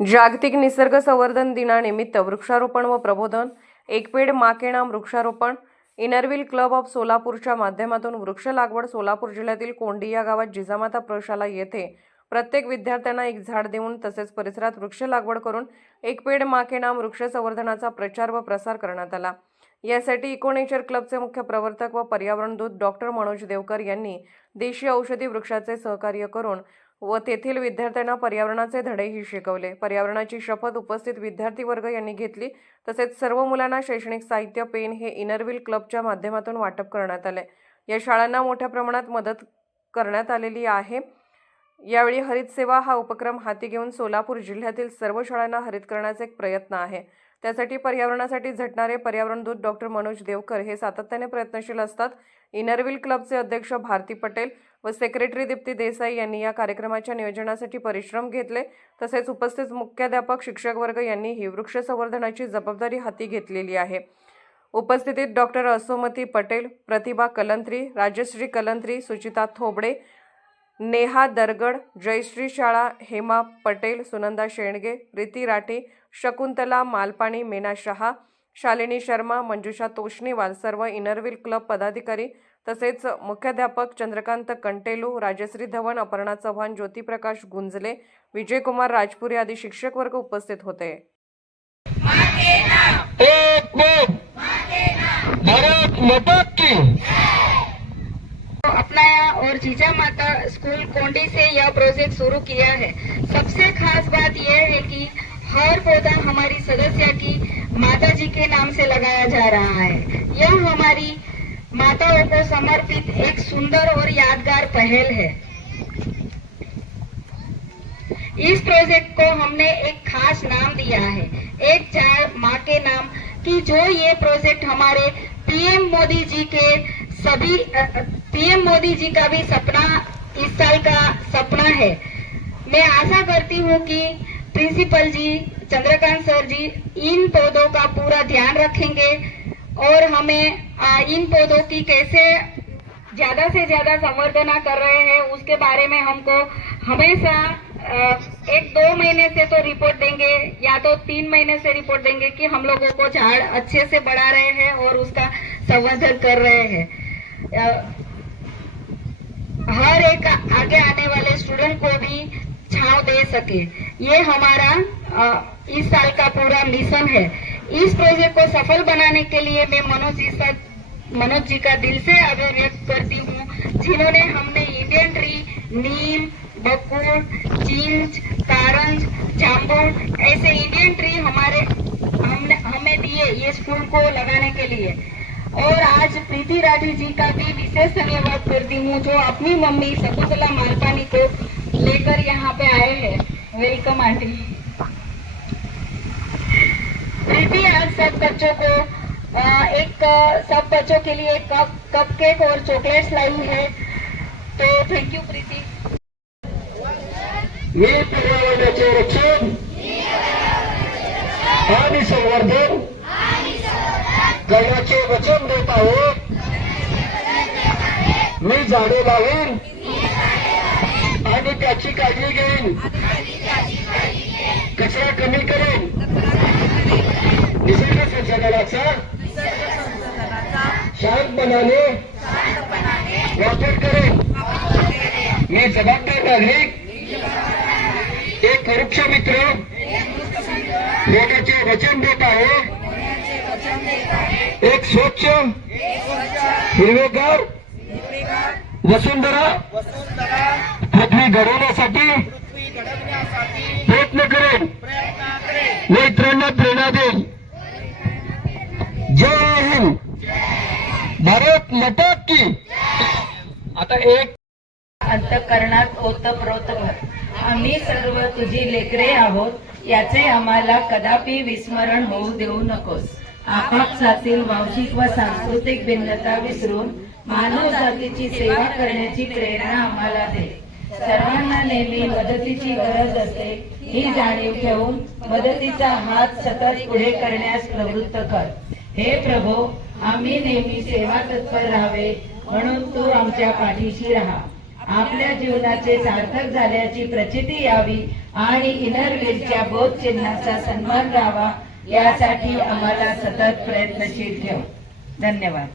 जागतिक निसर्ग संवर्धन दिनानिमित्त वृक्षारोपण व प्रबोधन एक पेड वृक्षारोपण इनरव्हील क्लब ऑफ सोलापूरच्या माध्यमातून वृक्ष लागवड सोलापूर जिल्ह्यातील कोंडी या गावात जिजामाता प्रशाला येथे प्रत्येक विद्यार्थ्यांना एक झाड देऊन तसेच परिसरात वृक्ष लागवड करून एक पेड माँ वृक्ष संवर्धनाचा प्रचार व प्रसार करण्यात आला. यासाठी इको नेचर क्लबचे मुख्य प्रवर्तक व पर्यावरण दूत डॉक्टर मनोज देवकर यांनी देशी औषधी वृक्षाचे सहकार्य करून व तेथील विद्यार्थ्यांना पर्यावरणाचे धडेही शिकवले. पर्यावरणाची शपथ उपस्थित विद्यार्थी वर्ग यांनी घेतली. तसेच सर्व मुलांना शैक्षणिक साहित्य पेन हे इनरव्हील क्लबच्या माध्यमातून वाटप करण्यात आले. या शाळांना मोठ्या प्रमाणात मदत करण्यात आलेली आहे. यावेळी हरित सेवा हा उपक्रम हाती घेऊन सोलापूर जिल्ह्यातील सर्व शाळांना हरित करण्याचा एक प्रयत्न आहे. त्यासाठी पर्यावरणासाठी झटणारे पर्यावरण दूत डॉक्टर मनोज देवकर हे सातत्याने प्रयत्नशील असतात. इनरव्हील क्लबचे अध्यक्ष भारती पटेल व सेक्रेटरी दीप्ती देसाई यांनी या कार्यक्रमाच्या नियोजनासाठी परिश्रम घेतले. तसेच उपस्थित मुख्याध्यापक शिक्षक वर्ग यांनी ही वृक्ष संवर्धनाची जबाबदारी हाती घेतलेली आहे. उपस्थितीत डॉक्टर असोमती पटेल प्रतिभा कलंत्री राजश्री कलंत्री सुचिता थोबडे नेहा दरगड जयश्री शाळा हेमा पटेल सुनंदा शेंडगे प्रीती राठी शकुंतला मालपाणी मेना शहा शालिनी शर्मा मंजुषा तोष्णीवाल सर्व इनरव्हील क्लब पदाधिकारी तसेच मुख्याध्यापक चंद्रकांत कंटेलू राजश्री धवन अपर्णा चव्हाण ज्योतिप्रकाश गुंजले विजयकुमार राजपुरी आदी शिक्षक वर्ग उपस्थित होते. अपनाया और जीजा माता स्कूल कोंडी से यह प्रोजेक्ट शुरू किया है। सबसे खास बात यह है कि हर पौधा हमारी सदस्य की माता जी के नाम से लगाया जा रहा है। यह हमारी माताओं को समर्पित एक सुंदर और यादगार पहल है। इस प्रोजेक्ट को हमने एक खास नाम दिया है। एक झाड़ माँ के नाम कि जो ये प्रोजेक्ट हमारे पीएम मोदी जी के सभी पीएम मोदी जी का भी सपना, इस साल का सपना है। मैं आशा करती हूँ कि प्रिंसिपल जी, चंद्रकांत सर जी इन पौधों का पूरा ध्यान रखेंगे और हमें इन पौधों की कैसे ज़्यादा से ज़्यादा संवर्धना कर रहे हैं, उसके बारे में हमको हमेशा एक दो महीने से तो रिपोर्ट देंगे, या तो तीन महीने से रिपोर्ट देंगे कि हम लोगों को झाड़ अच्छे से बढ़ा रहे हैं और उसका संवर्धन कर रहे हैं। हर एक आगे आने वाले स्टूडेंट को भी छांव दे सके। ये हमारा इस साल का पूरा मिशन है। इस प्रोजेक्ट को सफल बनाने के लिए मैं मनोज जी से मनोज जी का दिल से आभार व्यक्त करती हूँ, जिन्होंने हमने इंडियन ट्री नीम, बकुल, चिंच, कारंज जामुन ऐसे इंडियन ट्री हमारे हमने हमें दिए ये स्कूल को लगाने के लिए। और आज प्रीति राठी जी का भी विशेष धन्यवाद करती हूँ, जो अपनी मम्मी शकुंतला मालपानी को लेकर यहाँ पे आए हैं। Welcome aunty. प्रीति, आज सब बच्चों को एक सब बच्चों के लिए कप कप केक और चॉकलेट्स लाई है। तो थैंक यू प्रीति। मी पर्यावरणाचे रक्षण आणि संवर्धन। करण्याचे वचन देत आहोत मी झाडे लावेन। आणि त्याची काळजी घेईन। कचरा कमी करेन। निसर्ग संचालनाचा शांतपणाने वापर करेन मी जबाबदार नागरिक. एक वृक्ष मित्र. होण्याचे वचन देत आहे. एक स्वच्छ हिरवेगार वसुंधरा पृथ्वी घडवण्यासाठी प्रयत्न करेन. मित्रांना इतरांना प्रेरणा देईन. भारत माता की। आता एक अंतकरणात ओतप्रोतभर आम्ही सर्व तुझी लेकरे आहोत याचे आम्हाला कदापि विस्मरण होऊ देऊ नकोस. आपापसातील वांशिक व सांस्कृतिक भिन्नता विसरून मानव जातीची सेवा करण्याची प्रेरणा आम्हाला दे. सर्वांना नेहमी मदतीची गरज असते ही जाणीव ठेवून मदतीचा हात सतत पुढे करण्यास प्रवृत्त कर. हे प्रभो आम्ही नेहमी सेवा तत्पर राहावे म्हणून तू आमच्या पाठीशी राहा. आपल्या जीवनाचे सार्थक झाल्याची प्रचिती यावी आणि इनरव्हीलच्या बोध चिन्हाचा सन्मान राहावा यासाठी आम्हाला सतत प्रयत्नशील ठेव. धन्यवाद.